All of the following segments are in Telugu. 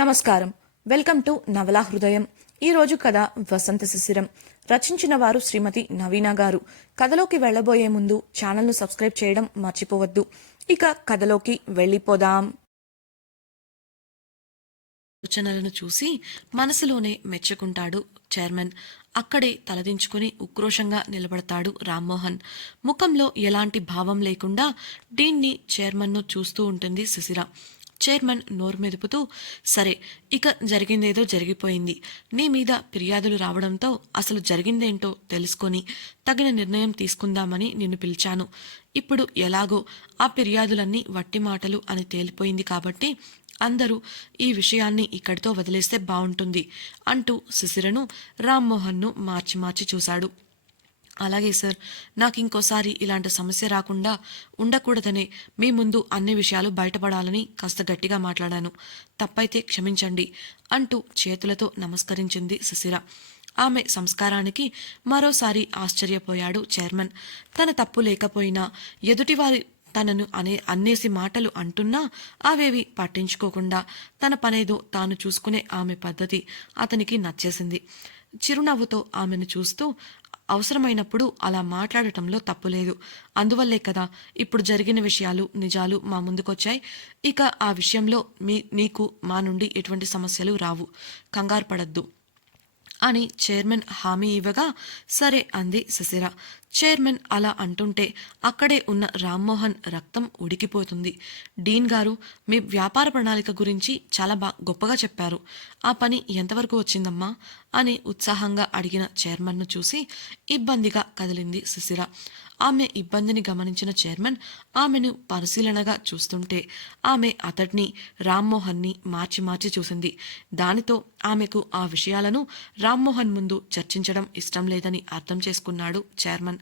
నమస్కారం. వెల్కమ్ టు నవలా హృదయం. ఈరోజు కథ వసంత శిశిరం. రచించిన వారు శ్రీమతి నవీన గారు. కథలోకి వెళ్లబోయే ముందు ఛానల్ను సబ్స్క్రైబ్ చేయడం మర్చిపోవద్దు. ఇక కథలోకి వెళ్ళిపోదాం. సూచనలను చూసి మనసులోనే మెచ్చుకుంటాడు చైర్మన్. అక్కడే తలదించుకుని ఉక్రోషంగా నిలబడతాడు రామ్మోహన్. ముఖంలో ఎలాంటి భావం లేకుండా డీన్ని చైర్మన్ను చూస్తూ ఉంటుంది శిశిర. చైర్మన్ నోరు మెదుపుతూ, సరే, ఇక జరిగిందేదో జరిగిపోయింది. నీ మీద ఫిర్యాదులు రావడంతో అసలు జరిగిందేంటో తెలుసుకొని తగిన నిర్ణయం తీసుకుందామని నిన్ను పిలిచాను. ఇప్పుడు ఎలాగో ఆ ఫిర్యాదులన్నీ వట్టి మాటలు అని తేలిపోయింది కాబట్టి అందరూ ఈ విషయాన్ని ఇక్కడితో వదిలేస్తే బావుంటుంది అంటూ శిశిరను, రామ్మోహన్ను మార్చి మార్చి చూశాడు. అలాగే సార్, నాకు ఇంకోసారి ఇలాంటి సమస్య రాకుండా ఉండకూడదనే మీ ముందు అన్ని విషయాలు బయటపడాలని కాస్త గట్టిగా మాట్లాడాను. తప్పైతే క్షమించండి అంటూ చేతులతో నమస్కరించింది శిశిర. ఆమె సంస్కారానికి మరోసారి ఆశ్చర్యపోయాడు చైర్మన్. తన తప్పు లేకపోయినా ఎదుటివారి తనను అన్నేసి మాటలు అంటున్నా అవేవి పట్టించుకోకుండా తన పనేదో తాను చూసుకునే ఆమె పద్ధతి అతనికి నచ్చేసింది. చిరునవ్వుతో ఆమెను చూస్తూ, అవసరమైనప్పుడు అలా మాట్లాడటంలో తప్పులేదు. అందువల్లే కదా ఇప్పుడు జరిగిన విషయాలు నిజాలు మా ముందుకొచ్చాయి. ఇక ఆ విషయంలో నీకు మా నుండి ఎటువంటి సమస్యలు రావు. కంగారు పడద్దు అని చైర్మన్ హామీ ఇవ్వగా, సరే అంది శిశిర. చైర్మన్ అలా అంటుంటే అక్కడే ఉన్న రామ్మోహన్ రక్తం ఉడికిపోతుంది. డీన్ గారు, మీ వ్యాపార ప్రణాళిక గురించి చాలా గొప్పగా చెప్పారు. ఆ పని ఎంతవరకు వచ్చిందమ్మా అని ఉత్సాహంగా అడిగిన చైర్మన్ను చూసి ఇబ్బందిగా కదిలింది శిశిర. ఆమె ఇబ్బందిని గమనించిన చైర్మన్ ఆమెను పరిశీలనగా చూస్తుంటే ఆమె అతడిని, రామ్మోహన్ని మార్చి మార్చి చూసింది. దానితో ఆమెకు ఆ విషయాలను రామ్మోహన్ ముందు చర్చించడం ఇష్టం లేదని అర్థం చేసుకున్నాడు చైర్మన్.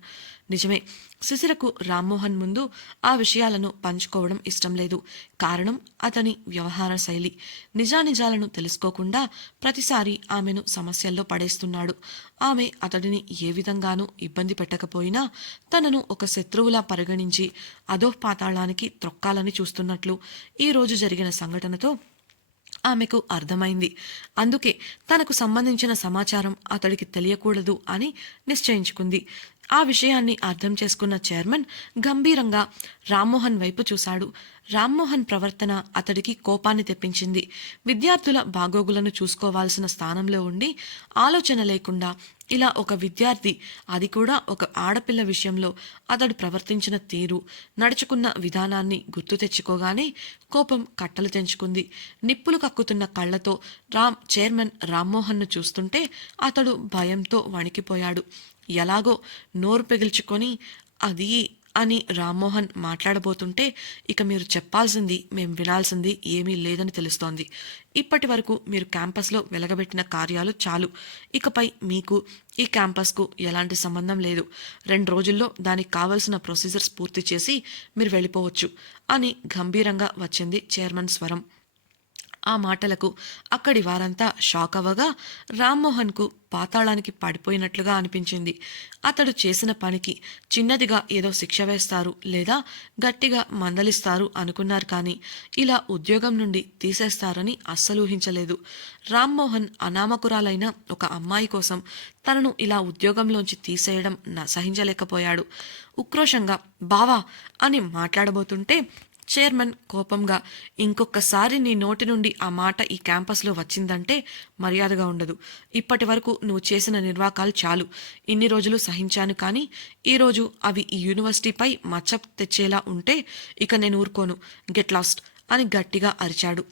నిజమే, శిశిరకు రామ్మోహన్ ముందు ఆ విషయాలను పంచుకోవడం ఇష్టం లేదు. కారణం అతని వ్యవహార శైలి. నిజానిజాలను తెలుసుకోకుండా ప్రతిసారి ఆమెను సమస్యల్లో పడేస్తున్నాడు. ఆమె అతడిని ఏ విధంగానూ ఇబ్బంది పెట్టకపోయినా తనను ఒక శత్రువులా పరిగణించి అధోపాతాళానికి త్రొక్కాలని చూస్తున్నట్లు ఈ రోజు జరిగిన సంఘటనతో ఆమెకు అర్థమైంది. అందుకే తనకు సంబంధించిన సమాచారం అతడికి తెలియకూడదు అని నిశ్చయించుకుంది. ఆ విషయాన్ని అర్థం చేసుకున్న చైర్మన్ గంభీరంగా రామ్మోహన్ వైపు చూశాడు. రామ్మోహన్ ప్రవర్తన అతడికి కోపాన్ని తెప్పించింది. విద్యార్థుల బాగోగులను చూసుకోవాల్సిన స్థానంలో ఉండి ఆలోచన లేకుండా ఇలా ఒక విద్యార్థి, అది కూడా ఒక ఆడపిల్ల విషయంలో అతడు ప్రవర్తించిన తీరు, నడుచుకున్న విధానాన్ని గుర్తు తెచ్చుకోగానే కోపం కట్టలు తెంచుకుంది. నిప్పులు కక్కుతున్న కళ్లతో చైర్మన్ రామ్మోహన్ను చూస్తుంటే అతడు భయంతో వణికిపోయాడు. ఎలాగో నోరు పెగిల్చుకొని అది అని రామ్మోహన్ మాట్లాడబోతుంటే, ఇక మీరు చెప్పాల్సింది, మేం వినాల్సింది ఏమీ లేదని తెలుస్తోంది. ఇప్పటి వరకు మీరు క్యాంపస్లో వెలగబెట్టిన కార్యాలు చాలు. ఇకపై మీకు ఈ క్యాంపస్కు ఎలాంటి సంబంధం లేదు. 2 రోజుల్లో దానికి కావలసిన ప్రొసీజర్స్ పూర్తి చేసి మీరు వెళ్ళిపోవచ్చు అని గంభీరంగా వచ్చింది చైర్మన్ స్వరం. ఆ మాటలకు అక్కడి వారంతా షాక్ అవ్వగా రామ్మోహన్కు పాతాళానికి పడిపోయినట్లుగా అనిపించింది. అతడు చేసిన పనికి చిన్నదిగా ఏదో శిక్ష వేస్తారు లేదా గట్టిగా మందలిస్తారు అనుకున్నారు, కానీ ఇలా ఉద్యోగం నుండి తీసేస్తారని అస్సలు ఊహించలేదు. రామ్మోహన్ అనామకురాలైన ఒక అమ్మాయి కోసం తనను ఇలా ఉద్యోగంలోంచి తీసేయడం సహించలేకపోయాడు. ఉక్రోషంగా బావా అని మాట్లాడబోతుంటే చైర్మన్ కోపంగా, ఇంకొకసారి నీ నోటి నుండి ఆ మాట ఈ క్యాంపస్లో వచ్చిందంటే మర్యాదగా ఉండదు. ఇప్పటి వరకు నువ్వు చేసిన నిర్వాకాలు చాలు. ఇన్ని రోజులు సహించాను, కానీ ఈరోజు అవి ఈ యూనివర్సిటీపై మచ్చ తెచ్చేలా ఉంటే ఇక నేను ఊరుకోను. గెట్ లాస్ట్ అని గట్టిగా అరిచాడు.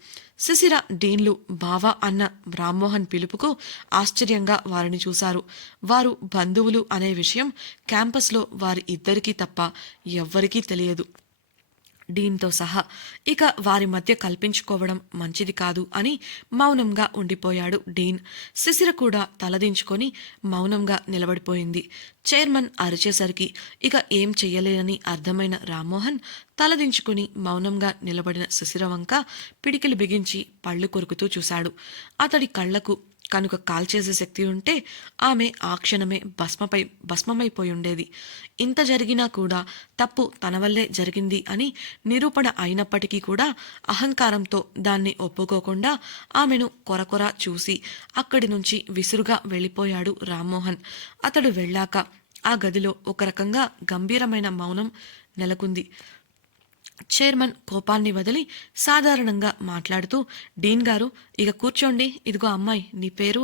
శిశిర, డీన్లు బావా అన్న రామ్మోహన్ పిలుపుకు ఆశ్చర్యంగా వారిని చూశారు. వారు బంధువులు అనే విషయం క్యాంపస్లో వారి ఇద్దరికీ తప్ప ఎవ్వరికీ తెలియదు, డీన్తో సహా. ఇక వారి మధ్య కల్పించుకోవడం మంచిది కాదు అని మౌనంగా ఉండిపోయాడు డీన్. శిశిర కూడా తలదించుకొని మౌనంగా నిలబడిపోయింది. చైర్మన్ అరిచేసరికి ఇక ఏం చెయ్యలేనని అర్థమైన రామ్మోహన్ తలదించుకుని మౌనంగా నిలబడిన శిశిర వంక పిడికిలి బిగించి పళ్ళు కొరుకుతూ చూశాడు. అతడి కళ్లకు కనుక కాల్చేసే శక్తి ఉంటే ఆమె ఆ క్షణమే భస్మమైపోయి ఉండేది. ఇంత జరిగినా కూడా తప్పు తన వల్లే జరిగింది అని నిరూపణ అయినప్పటికీ కూడా అహంకారంతో దాన్ని ఒప్పుకోకుండా ఆమెను కొరకొర చూసి అక్కడి నుంచి విసురుగా వెళ్ళిపోయాడు రామ్మోహన్. అతడు వెళ్ళాక ఆ గదిలో ఒక రకంగా గంభీరమైన మౌనం నెలకొంది. చైర్మన్ కోపాన్ని వదిలి సాధారణంగా మాట్లాడుతూ, డీన్ గారు, ఇక కూర్చోండి. ఇదిగో అమ్మాయి, నీ పేరు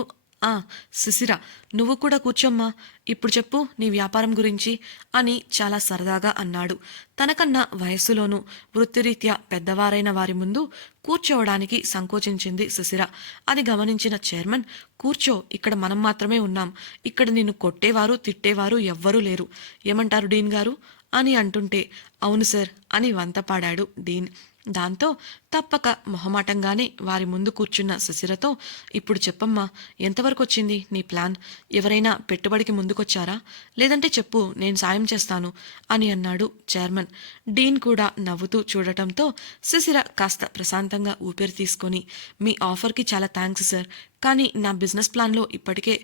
శిశిర. నువ్వు కూడా కూర్చోమ్మా. ఇప్పుడు చెప్పు నీ వ్యాపారం గురించి అని చాలా సరదాగా అన్నాడు. తనకన్నా వయస్సులోనూ వృత్తిరీత్యా పెద్దవారైన వారి ముందు కూర్చోవడానికి సంకోచించింది శిశిర. అది గమనించిన చైర్మన్, కూర్చో, ఇక్కడ మనం మాత్రమే ఉన్నాం. ఇక్కడ నిన్ను కొట్టేవారు తిట్టేవారు ఎవ్వరూ లేరు. ఏమంటారు డీన్ గారు అని అంటుంటే, అవును సార్ అని వంతపాడాడు డీన్. దాంతో తప్పక మొహమాటంగానే వారి ముందు కూర్చున్న శిశిరతో, ఇప్పుడు చెప్పమ్మా, ఎంతవరకు వచ్చింది నీ ప్లాన్? ఎవరైనా పెట్టుబడికి ముందుకొచ్చారా? లేదంటే చెప్పు, నేను సాయం చేస్తాను అని అన్నాడు చైర్మన్. డీన్ కూడా నవ్వుతూ చూడటంతో శిశిర కాస్త ప్రశాంతంగా ఊపిరి తీసుకొని, మీ ఆఫర్కి చాలా థ్యాంక్స్ సార్, కానీ నా బిజినెస్ ప్లాన్లో ఇప్పటికే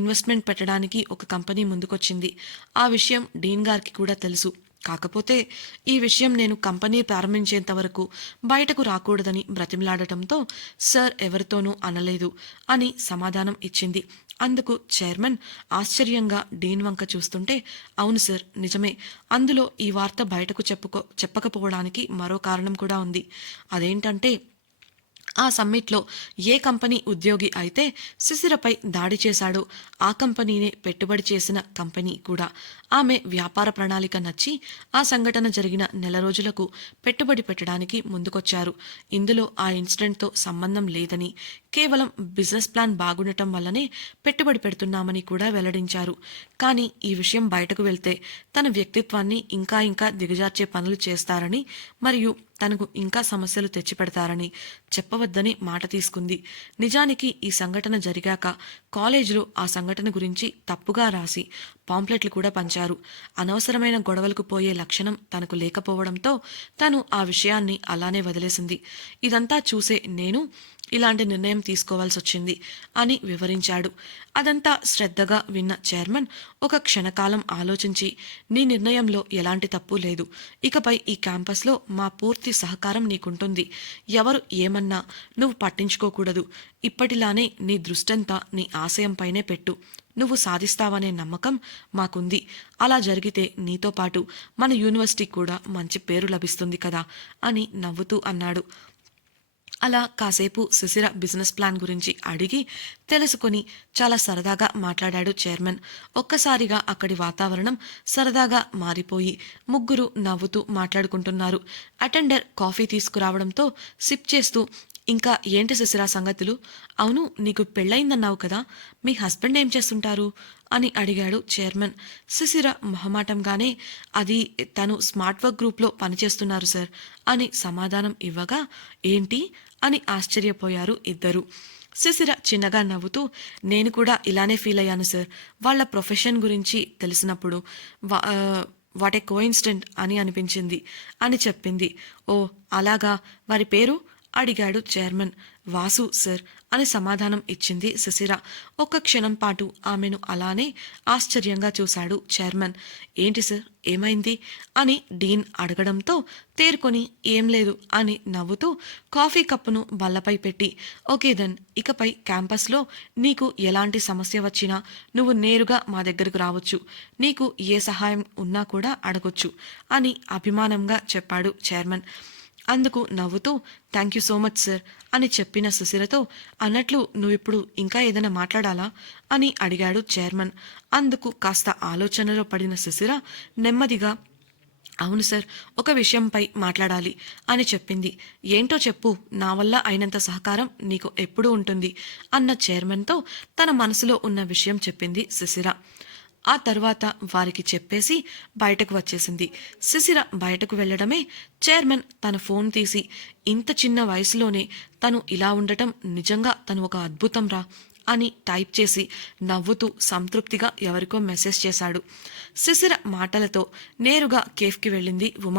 ఇన్వెస్ట్మెంట్ పెట్టడానికి ఒక కంపెనీ ముందుకొచ్చింది. ఆ విషయం డీన్ గారికి కూడా తెలుసు. కాకపోతే ఈ విషయం నేను కంపెనీ ప్రారంభించేంత వరకు బయటకు రాకూడదని బ్రతిమలాడటంతో సార్ ఎవరితోనూ అనలేదు అని సమాధానం ఇచ్చింది. అందుకు చైర్మన్ ఆశ్చర్యంగా డీన్ వంక చూస్తుంటే, అవును సార్, నిజమే. అందులో ఈ వార్త బయటకు చెప్పకపోవడానికి మరో కారణం కూడా ఉంది. అదేంటంటే, ఆ సమ్మిట్లో ఏ కంపెనీ ఉద్యోగి అయితే శిశిరపై దాడి చేశాడో ఆ కంపెనీనే పెట్టుబడి చేసిన కంపెనీ కూడా. ఆమె వ్యాపార ప్రణాళిక నచ్చి ఆ సంఘటన జరిగిన నెల రోజులకు పెట్టుబడి పెట్టడానికి ముందుకొచ్చారు. ఇందులో ఆ ఇన్సిడెంట్తో సంబంధం లేదని, కేవలం బిజినెస్ ప్లాన్ బాగుండటం వల్లనే పెట్టుబడి పెడుతున్నామని కూడా వెల్లడించారు. కానీ ఈ విషయం బయటకు వెళ్తే తన వ్యక్తిత్వాన్ని ఇంకా ఇంకా దిగజార్చే పనులు చేస్తారని, మరియు తనకు ఇంకా సమస్యలు తెచ్చిపెడతారని చెప్పవద్దని మాట తీసుకుంది. నిజానికి ఈ సంఘటన జరిగాక కాలేజీలో ఆ సంఘటన గురించి తప్పుగా రాసి పాంప్లెట్లు కూడా పంచారు. అనవసరమైన గొడవలకు పోయే లక్షణం తనకు లేకపోవడంతో తను ఆ విషయాన్ని అలానే వదిలేసింది. ఇదంతా చూసే నేను ఇలాంటి నిర్ణయం తీసుకోవాల్సి వచ్చింది అని వివరించాడు. అదంతా శ్రద్ధగా విన్న చైర్మన్ ఒక క్షణకాలం ఆలోచించి, నీ నిర్ణయంలో ఎలాంటి తప్పు లేదు. ఇకపై ఈ క్యాంపస్లో మా పూర్తి సహకారం నీకుంటుంది. ఎవరు ఏమన్నా నువ్వు పట్టించుకోకూడదు. ఇప్పటిలానే నీ దృష్టంతా నీ ఆశయంపైనే పెట్టు. నువ్వు సాధిస్తావనే నమ్మకం మాకుంది. అలా జరిగితే నీతో పాటు మన యూనివర్సిటీకి కూడా మంచి పేరు లభిస్తుంది కదా అని నవ్వుతూ అన్నాడు. అలా కాసేపు శిశిర బిజినెస్ ప్లాన్ గురించి అడిగి తెలుసుకొని చాలా సరదాగా మాట్లాడాడు చైర్మన్. ఒక్కసారిగా అక్కడి వాతావరణం సరదాగా మారిపోయి ముగ్గురు నవ్వుతూ మాట్లాడుకుంటున్నారు. అటెండర్ కాఫీ తీసుకురావడంతో సిప్ చేస్తూ, ఇంకా ఏంటి శిశిర సంగతులు? అవును, నీకు పెళ్ళయిందన్నావు కదా, మీ హస్బెండ్ ఏం చేస్తుంటారు అని అడిగాడు చైర్మన్. శిశిర మొహమాటంగానే, అది తను స్మార్ట్ వర్క్ గ్రూప్లో పనిచేస్తున్నారు సార్ అని సమాధానం ఇవ్వగా, ఏంటి అని ఆశ్చర్యపోయారు ఇద్దరు. శిశిర చిన్నగా నవ్వుతూ, నేను కూడా ఇలానే ఫీల్ అయ్యాను సార్. వాళ్ళ ప్రొఫెషన్ గురించి తెలిసినప్పుడు వాట్ ఏ కోఇన్సిడెంట్ అని అనిపించింది అని చెప్పింది. ఓ అలాగా, వారి పేరు అడిగాడు చైర్మన్. వాసు సార్ అని సమాధానం ఇచ్చింది శిశిర. ఒక్క క్షణం పాటు ఆమెను అలానే ఆశ్చర్యంగా చూశాడు చైర్మన్. ఏంటి సార్, ఏమైంది అని డీన్ అడగడంతో తేరుకొని, ఏం లేదు అని నవ్వుతూ కాఫీ కప్పును బల్లపై పెట్టి, ఓకే దెన్, ఇకపై క్యాంపస్లో నీకు ఎలాంటి సమస్య వచ్చినా నువ్వు నేరుగా మా దగ్గరకు రావచ్చు. నీకు ఏ సహాయం ఉన్నా కూడా అడగొచ్చు అని అభిమానంగా చెప్పాడు చైర్మన్. అందుకు నవ్వుతూ, thank you so much sir అని చెప్పిన శిశిరతో, అన్నట్లు నువ్విప్పుడు ఇంకా ఏదైనా మాట్లాడాలా అని అడిగాడు చైర్మన్. అందుకు కాస్త ఆలోచనలో పడిన శిశిర నెమ్మదిగా, అవును సార్, ఒక విషయంపై మాట్లాడాలి అని చెప్పింది. ఏంటో చెప్పు, నా వల్ల అయినంత సహకారం నీకు ఎప్పుడూ ఉంటుంది అన్న చైర్మన్తో తన మనసులో ఉన్న విషయం చెప్పింది శిశిర. ఆ తర్వాత వారికి చెప్పేసి బయటకు వచ్చేసింది. శిశిర బయటకు వెళ్లడమే చైర్మన్ తన ఫోన్ తీసి, ఇంత చిన్న వయసులోనే తను ఇలా ఉండటం నిజంగా తను ఒక అద్భుతం రా అని టైప్ చేసి నవ్వుతూ సంతృప్తిగా ఎవరికో మెసేజ్ చేశాడు. శిశిర మాటలతో నేరుగా కేఫ్కి వెళ్ళింది ఉమ.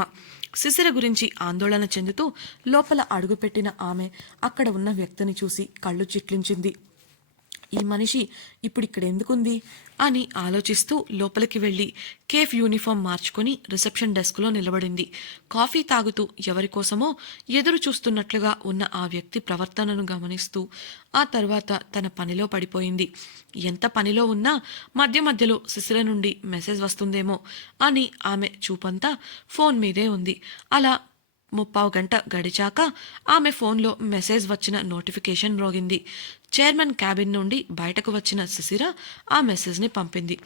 శిశిర గురించి ఆందోళన చెందుతూ లోపల అడుగుపెట్టిన ఆమె అక్కడ ఉన్న వ్యక్తిని చూసి కళ్ళు చిట్లించింది. ఈ మనిషి ఇప్పుడు ఇక్కడ ఎందుకుంది అని ఆలోచిస్తూ లోపలికి వెళ్ళి కేఫ్ యూనిఫామ్ మార్చుకుని రిసెప్షన్ డెస్క్లో నిలబడింది. కాఫీ తాగుతూ ఎవరి కోసమో ఎదురు చూస్తున్నట్లుగా ఉన్న ఆ వ్యక్తి ప్రవర్తనను గమనిస్తూ ఆ తర్వాత తన పనిలో పడిపోయింది. ఎంత పనిలో ఉన్నా మధ్య మధ్యలో శిశిర నుండి మెసేజ్ వస్తుందేమో అని ఆమె చూపంతా ఫోన్ మీదే ఉంది. అలా 30 గంట గడిచాక ఆమె ఫోన్లో మెసేజ్ వచ్చిన నోటిఫికేషన్ మ్రోగింది. చైర్మన్ క్యాబిన్ నుండి బయటకు వచ్చిన శిశిర ఆ మెసేజ్ని పంపింది.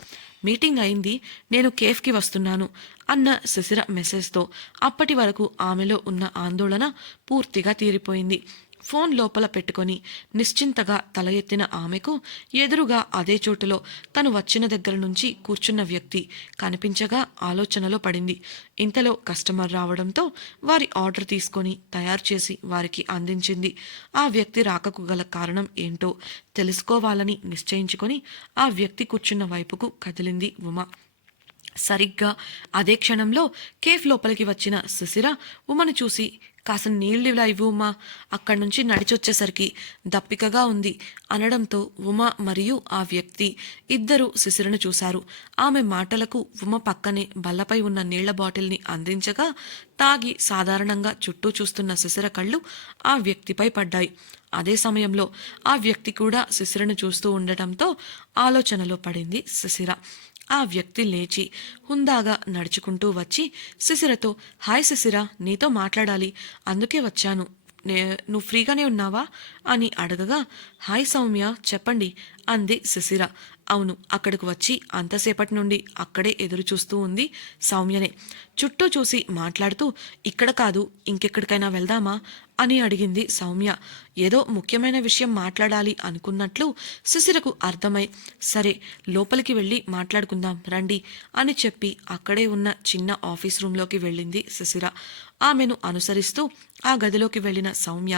మీటింగ్ అయింది, నేను కేఫ్కి వస్తున్నాను అన్న శిశిర మెసేజ్తో అప్పటి వరకు ఆమెలో ఉన్న ఆందోళన పూర్తిగా తీరిపోయింది. ఫోన్ లోపల పెట్టుకొని నిశ్చింతగా తల ఎత్తిన ఆమెకు ఎదురుగా అదే చోటులో తను వచ్చిన దగ్గర నుంచి కూర్చున్న వ్యక్తి కనిపించగా ఆలోచనలో పడింది. ఇంతలో కస్టమర్ రావడంతో వారి ఆర్డర్ తీసుకొని తయారు చేసి వారికి అందించింది. ఆ వ్యక్తి రాకకు గల కారణం ఏంటో తెలుసుకోవాలని నిశ్చయించుకొని ఆ వ్యక్తి కూర్చున్న వైపుకు కదిలింది ఉమ. సరిగ్గా అదే క్షణంలో కేఫ్ లోపలికి వచ్చిన శిశిర ఉమను చూసి, కాస్త నీళ్ళిలా ఇవ్వు ఉమా, అక్కడి నుంచి నడిచొచ్చేసరికి దప్పికగా ఉంది అనడంతో ఉమ మరియు ఆ వ్యక్తి ఇద్దరూ శిశిరను చూశారు. ఆమె మాటలకు ఉమ పక్కనే బల్లపై ఉన్న నీళ్ల బాటిల్ని అందించగా తాగి సాధారణంగా చుట్టూ చూస్తున్న శిశిర కళ్ళు ఆ వ్యక్తిపై పడ్డాయి. అదే సమయంలో ఆ వ్యక్తి కూడా శిశిరను చూస్తూ ఉండటంతో ఆలోచనలో పడింది శిశిర. ఆ వ్యక్తి లేచి హుందాగా నడుచుకుంటూ వచ్చి శిశిరతో, హాయ్ శిశిర, నీతో మాట్లాడాలి, అందుకే వచ్చాను, నువ్వు ఫ్రీగానే ఉన్నావా అని అడగగా, హాయ్ సౌమ్య, చెప్పండి అంది శిశిర. అవును, అక్కడికి వచ్చి అంతసేపటి నుండి అక్కడే ఎదురు చూస్తూ ఉంది సౌమ్యనే. చుట్టూ చూసి మాట్లాడుతూ, ఇక్కడ కాదు ఇంకెక్కడికైనా వెళ్దామా అని అడిగింది సౌమ్య. ఏదో ముఖ్యమైన విషయం మాట్లాడాలి అనుకున్నట్లు శిశిరకు అర్థమై, సరే లోపలికి వెళ్ళి మాట్లాడుకుందాం రండి అని చెప్పి అక్కడే ఉన్న చిన్న ఆఫీస్ రూంలోకి వెళ్ళింది శిశిర. ఆమెను అనుసరిస్తూ ఆ గదిలోకి వెళ్ళిన సౌమ్య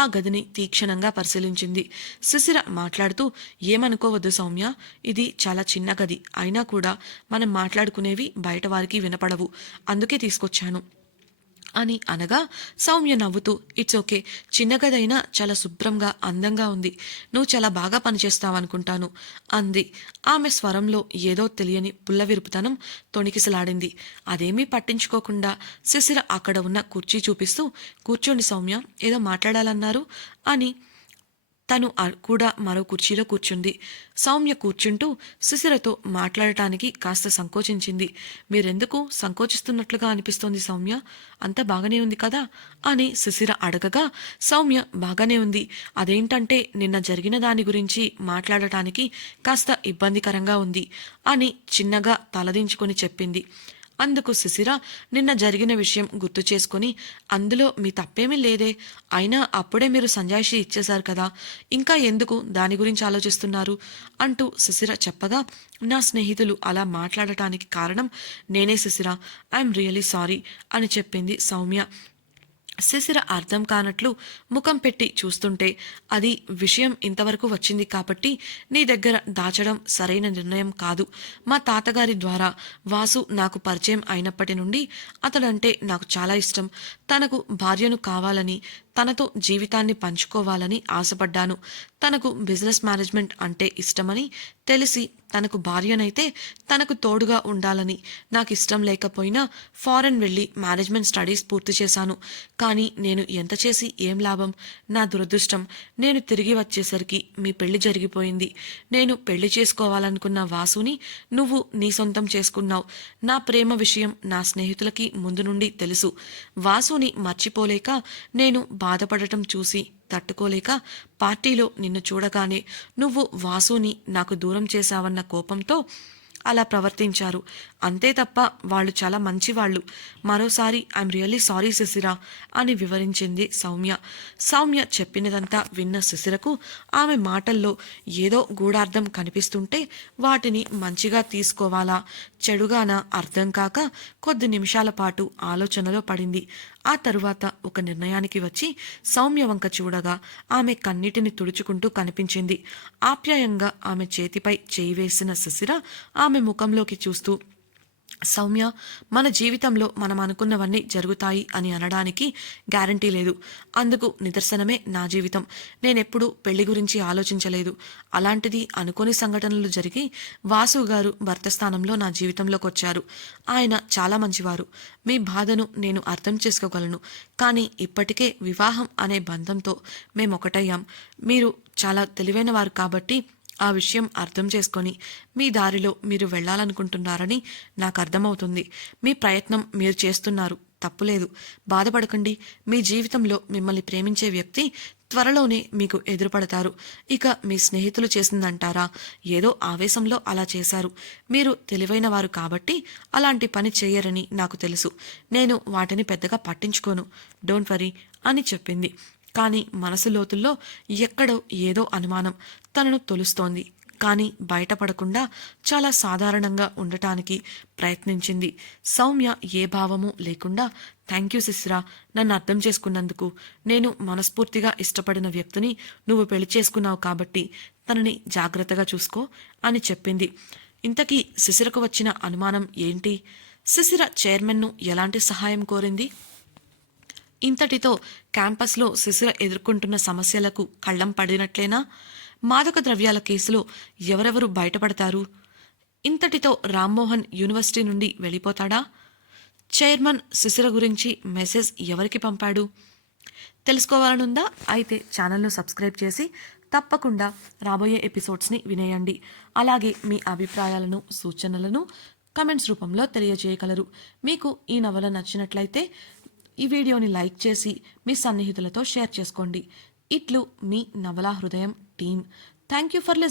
ఆ గదిని తీక్షణంగా పరిశీలించింది. శిశిర మాట్లాడుతూ, ఏమనుకోవద్దు సౌమ్య, ఇది చాలా చిన్న గది, అయినా కూడా మనం మాట్లాడుకునేవి బయట వారికి వినపడవు, అందుకే తీసుకొచ్చాను అని అనగా సౌమ్య నవ్వుతూ, ఇట్స్ ఓకే, చిన్న గదైనా చాలా శుభ్రంగా అందంగా ఉంది, నువ్వు చాలా బాగా పనిచేస్తావనుకుంటాను అంది. ఆమె స్వరంలో ఏదో తెలియని పుల్లవిరుపుతనం తొణికిసలాడింది. అదేమీ పట్టించుకోకుండా శిశిర అక్కడ ఉన్న కుర్చీ చూపిస్తూ, కూర్చోండి సౌమ్య, ఏదో మాట్లాడాలన్నారు అని తను కూడా మరో కుర్చీలో కూర్చుంది. సౌమ్య కూర్చుంటూ శిశిరతో మాట్లాడటానికి కాస్త సంకోచించింది. మీరెందుకు సంకోచిస్తున్నట్లుగా అనిపిస్తోంది సౌమ్య, అంతా బాగానే ఉంది కదా అని శిశిర అడగగా, సౌమ్య బాగానే ఉంది, అదేంటంటే నిన్న జరిగిన దాని గురించి మాట్లాడటానికి కాస్త ఇబ్బందికరంగా ఉంది అని చిన్నగా తలదించుకొని చెప్పింది. అందుకు శిశిర నిన్న జరిగిన విషయం గుర్తు చేసుకుని, అందులో మీ తప్పేమీ లేదే, అయినా అప్పుడే మీరు సంజాయిషి ఇచ్చేశారు కదా, ఇంకా ఎందుకు దాని గురించి ఆలోచిస్తున్నారు అంటూ శిశిర చెప్పగా, నా స్నేహితులు అలా మాట్లాడటానికి కారణం నేనే శిశిర, ఐఎమ్ రియలీ సారీ అని చెప్పింది సౌమ్య. శిశిర అర్థం కానట్లు ముఖం పెట్టి చూస్తుంటే, అది విషయం ఇంతవరకు వచ్చింది కాబట్టి నీ దగ్గర దాచడం సరైన నిర్ణయం కాదు. మా తాతగారి ద్వారా వాసు నాకు పరిచయం అయినప్పటి నుండి అతడంటే నాకు చాలా ఇష్టం. తనకు భార్యను కావాలని, తనతో జీవితాన్ని పంచుకోవాలని ఆశపడ్డాను. తనకు బిజినెస్ మేనేజ్మెంట్ అంటే ఇష్టమని తెలిసి తనకు భార్యనైతే తనకు తోడుగా ఉండాలని నాకు ఇష్టం లేకపోయినా ఫారెన్ వెళ్ళి మేనేజ్మెంట్ స్టడీస్ పూర్తి చేశాను. కానీ నేను ఎంత చేసి ఏం లాభం, నా దురదృష్టం, నేను తిరిగి వచ్చేసరికి మీ పెళ్లి జరిగిపోయింది. నేను పెళ్లి చేసుకోవాలనుకున్న వాసుని నువ్వు నీ సొంతం చేసుకున్నావు. నా ప్రేమ విషయం నా స్నేహితులకి ముందు నుండి తెలుసు. వాసుని మర్చిపోలేక నేను బాధపడటం చూసి తట్టుకోలేక పార్టీలో నిన్ను చూడగానే నువ్వు వాసుని నాకు దూరం చేశావన్న కోపంతో అలా ప్రవర్తించారు, అంతే తప్ప వాళ్ళు చాలా మంచివాళ్ళు. మరోసారి ఐఎమ్ రియల్లీ సారీ శిశిర అని వివరించింది సౌమ్య. సౌమ్య చెప్పినదంతా విన్న శిశిరకు ఆమె మాటల్లో ఏదో గూఢార్థం కనిపిస్తుంటే వాటిని మంచిగా తీసుకోవాలా చెడుగానా అర్థం కాక కొద్ది నిమిషాల పాటు ఆలోచనలో పడింది. ఆ తరువాత ఒక నిర్ణయానికి వచ్చి సౌమ్య వంక చూడగా ఆమె కన్నిటిని తుడుచుకుంటూ కనిపించింది. ఆప్యాయంగా ఆమె చేతిపై చేయి వేసిన శిశిర ఆమె ముఖంలోకి చూస్తూ, సౌమ్య, మన జీవితంలో మనం అనుకున్నవన్నీ జరుగుతాయి అని అనడానికి గ్యారంటీ లేదు. అందుకు నిదర్శనమే నా జీవితం. నేనెప్పుడూ పెళ్లి గురించి ఆలోచించలేదు. అలాంటిది అనుకోని సంఘటనలు జరిగి వాసు గారు భర్త స్థానంలో నా జీవితంలోకి వచ్చారు. ఆయన చాలా మంచివారు. మీ బాధను నేను అర్థం చేసుకోగలను. కానీ ఇప్పటికే వివాహం అనే బంధంతో మేమొకటయ్యాం. మీరు చాలా తెలివైన వారు కాబట్టి ఆ విషయం అర్థం చేసుకొని మీ దారిలో మీరు వెళ్ళాలనుకుంటున్నారని నాకు అర్థమవుతుంది. మీ ప్రయత్నం మీరు చేస్తున్నారు, తప్పులేదు. బాధపడకండి. మీ జీవితంలో మిమ్మల్ని ప్రేమించే వ్యక్తి త్వరలోనే మీకు ఎదురుపడతారు. ఇక మీ స్నేహితులు చేసిందంటారా? ఏదో ఆవేశంలో అలా చేశారు. మీరు తెలివైన వారు కాబట్టి అలాంటి పని చేయరని నాకు తెలుసు. నేను వాటిని పెద్దగా పట్టించుకోను. డోంట్ వరీ అని చెప్పింది. కానీ మనసు లోతుల్లో ఎక్కడో ఏదో అనుమానం తనను తొలుస్తోంది. కానీ బయటపడకుండా చాలా సాధారణంగా ఉండటానికి ప్రయత్నించింది. సౌమ్య ఏ భావము లేకుండా, థ్యాంక్ యూ శిశిర, నన్ను అర్థం చేసుకున్నందుకు. నేను మనస్ఫూర్తిగా ఇష్టపడిన వ్యక్తిని నువ్వు పెళ్లి చేసుకున్నావు కాబట్టి తనని జాగ్రత్తగా చూసుకో అని చెప్పింది. ఇంతకీ శిశిరకు వచ్చిన అనుమానం ఏంటి? శిశిర చైర్మన్ను ఎలాంటి సహాయం కోరింది? ఇంతటితో క్యాంపస్లో శిశిర ఎదుర్కొంటున్న సమస్యలకు కళ్ళం పడినట్లేనా? మాదక ద్రవ్యాల కేసులో ఎవరెవరు బయటపడతారు? ఇంతటితో రామ్మోహన్ యూనివర్సిటీ నుండి వెళ్ళిపోతాడా? చైర్మన్ శిశిర గురించి మెసేజ్ ఎవరికి పంపాడు? తెలుసుకోవాలనుందా? అయితే ఛానల్ను సబ్స్క్రైబ్ చేసి తప్పకుండా రాబోయే ఎపిసోడ్స్ని వినేయండి. అలాగే మీ అభిప్రాయాలను, సూచనలను కమెంట్స్ రూపంలో తెలియజేయగలరు. మీకు ఈ నవల నచ్చినట్లయితే ఈ వీడియోని లైక్ చేసి మీ సన్నిహితులతో షేర్ చేసుకోండి. ఇట్లు మీ నవలా హృదయం team. Thank you for listening.